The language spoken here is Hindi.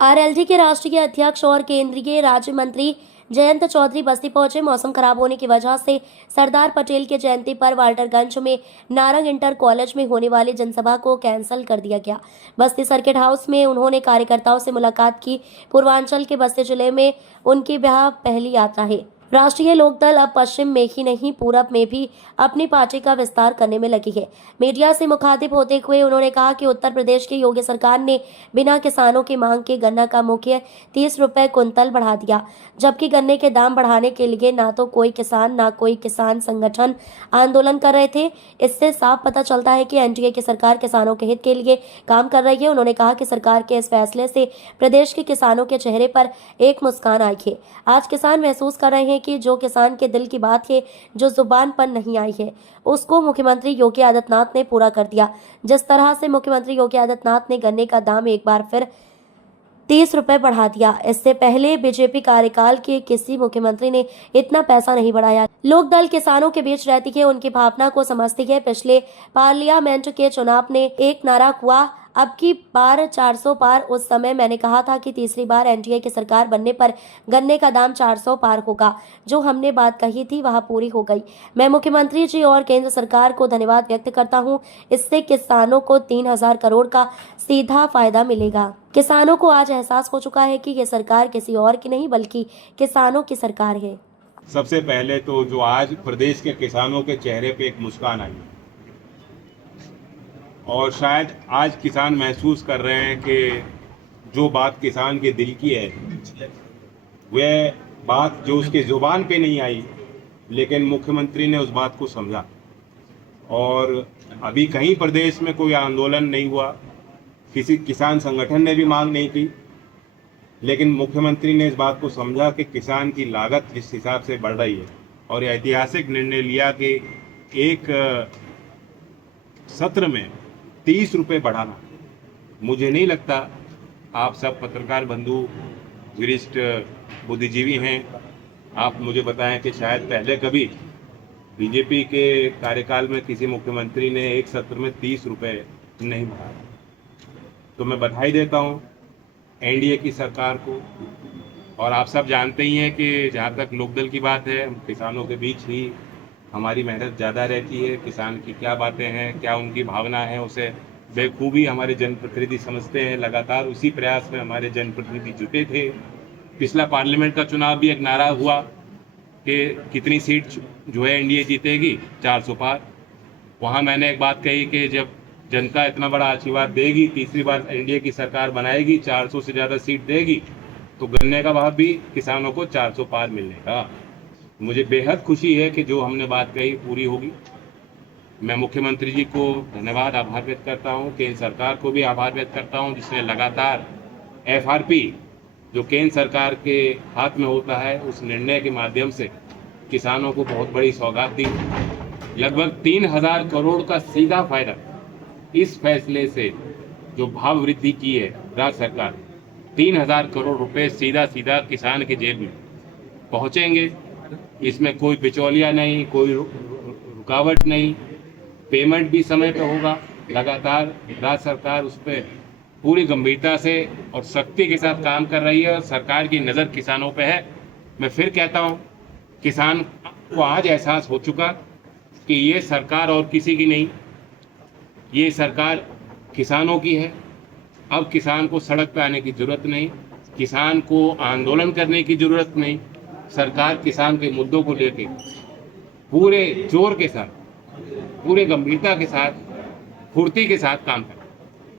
आरएलडी के राष्ट्रीय अध्यक्ष और केंद्रीय राज्य मंत्री जयंत चौधरी बस्ती पहुंचे। मौसम खराब होने की वजह से सरदार पटेल की जयंती पर वाल्टरगंज में नारंग इंटर कॉलेज में होने वाली जनसभा को कैंसिल कर दिया गया। बस्ती सर्किट हाउस में उन्होंने कार्यकर्ताओं से मुलाकात की। पूर्वांचल के बस्ती जिले में उनकी यह पहली यात्रा है। राष्ट्रीय लोकदल अब पश्चिम में ही नहीं पूरब में भी अपनी पार्टी का विस्तार करने में लगी है। मीडिया से मुखातिब होते हुए उन्होंने कहा कि उत्तर प्रदेश की योगी सरकार ने बिना किसानों की मांग के गन्ना का मुख्य 30 रुपए कुंतल बढ़ा दिया, जबकि गन्ने के दाम बढ़ाने के लिए ना तो कोई किसान ना कोई किसान संगठन आंदोलन कर रहे थे। इससे साफ पता चलता है कि एनडीए की सरकार किसानों के हित के लिए काम कर रही है। उन्होंने कहा कि सरकार के इस फैसले से प्रदेश के किसानों के चेहरे पर एक मुस्कान आई है। आज किसान महसूस कर रहे हैं कि जो किसान के दिल की बात है, जो जुबान पर नहीं आई है, उसको मुख्यमंत्री योगी आदित्यनाथ ने पूरा कर दिया। जिस तरह से मुख्यमंत्री योगी आदित्यनाथ ने गन्ने का दाम एक बार फिर 30 रुपए बढ़ा दिया, इससे पहले बीजेपी कार्यकाल के किसी मुख्यमंत्री ने इतना पैसा नहीं बढ़ाया। लोकदल किसानों के बीच रहती है, उनकी भावना को समझती है। पिछले पार्लियामेंट के चुनाव ने एक नारा हुआ, अब की बार 400 पार। उस समय मैंने कहा था कि तीसरी बार एनडीए की सरकार बनने पर गन्ने का दाम 400 पार होगा। जो हमने बात कही थी वह पूरी हो गई। मैं मुख्यमंत्री जी और केंद्र सरकार को धन्यवाद व्यक्त करता हूं। इससे किसानों को 3000 करोड़ का सीधा फायदा मिलेगा। किसानों को आज एहसास हो चुका है कि ये सरकार किसी और की नहीं बल्कि किसानों की सरकार है। सबसे पहले तो जो आज प्रदेश के किसानों के चेहरे पे एक मुस्कान आई और शायद आज किसान महसूस कर रहे हैं कि जो बात किसान के दिल की है वह बात जो उसके जुबान पे नहीं आई, लेकिन मुख्यमंत्री ने उस बात को समझा। और अभी कहीं प्रदेश में कोई आंदोलन नहीं हुआ, किसी किसान संगठन ने भी मांग नहीं की, लेकिन मुख्यमंत्री ने इस बात को समझा कि किसान की लागत जिस हिसाब से बढ़ रही है और ऐतिहासिक निर्णय लिया कि एक सत्र में 30 रुपये बढ़ाना। मुझे नहीं लगता, आप सब पत्रकार बंधु वरिष्ठ बुद्धिजीवी हैं, आप मुझे बताएं कि शायद पहले कभी बीजेपी के कार्यकाल में किसी मुख्यमंत्री ने एक सत्र में 30 रुपये नहीं बढ़ाया। तो मैं बधाई देता हूं एनडीए की सरकार को। और आप सब जानते ही हैं कि जहां तक लोकदल की बात है, हम किसानों के बीच ही हमारी मेहनत ज़्यादा रहती है। किसान की क्या बातें हैं, क्या उनकी भावना है, उसे बेखूबी हमारे जनप्रतिनिधि समझते हैं। लगातार उसी प्रयास में हमारे जनप्रतिनिधि जुटे थे। पिछला पार्लियामेंट का चुनाव भी एक नारा हुआ कि कितनी सीट जो है एनडीए जीतेगी, 400 पार। वहाँ मैंने एक बात कही कि जब जनता इतना बड़ा आशीर्वाद देगी, तीसरी बार एनडीए की सरकार बनाएगी, 400 से ज़्यादा सीट देगी, तो गन्ने का भाव भी किसानों को 400 पार मिलेगा। मुझे बेहद खुशी है कि जो हमने बात कही पूरी होगी। मैं मुख्यमंत्री जी को धन्यवाद आभार व्यक्त करता हूं, केंद्र सरकार को भी आभार व्यक्त करता हूं, जिसने लगातार एफआरपी जो केंद्र सरकार के हाथ में होता है उस निर्णय के माध्यम से किसानों को बहुत बड़ी सौगात दी। लगभग 3000 करोड़ का सीधा फायदा इस फैसले से जो भाव वृद्धि की है राज्य सरकार, 3000 करोड़ रुपए सीधा सीधा किसान की जेब में पहुंचेंगे। इसमें कोई बिचौलिया नहीं, कोई रुकावट नहीं, पेमेंट भी समय पे होगा। लगातार राज्य सरकार उस पर पूरी गंभीरता से और सख्ती के साथ काम कर रही है और सरकार की नज़र किसानों पे है। मैं फिर कहता हूँ, किसान को आज एहसास हो चुका कि ये सरकार और किसी की नहीं, ये सरकार किसानों की है। अब किसान को सड़क पे आने की जरूरत नहीं, किसान को आंदोलन करने की जरूरत नहीं। सरकार किसान के मुद्दों को लेकर पूरे जोर के साथ, पूरे गंभीरता के साथ, फुर्ती के साथ काम करे।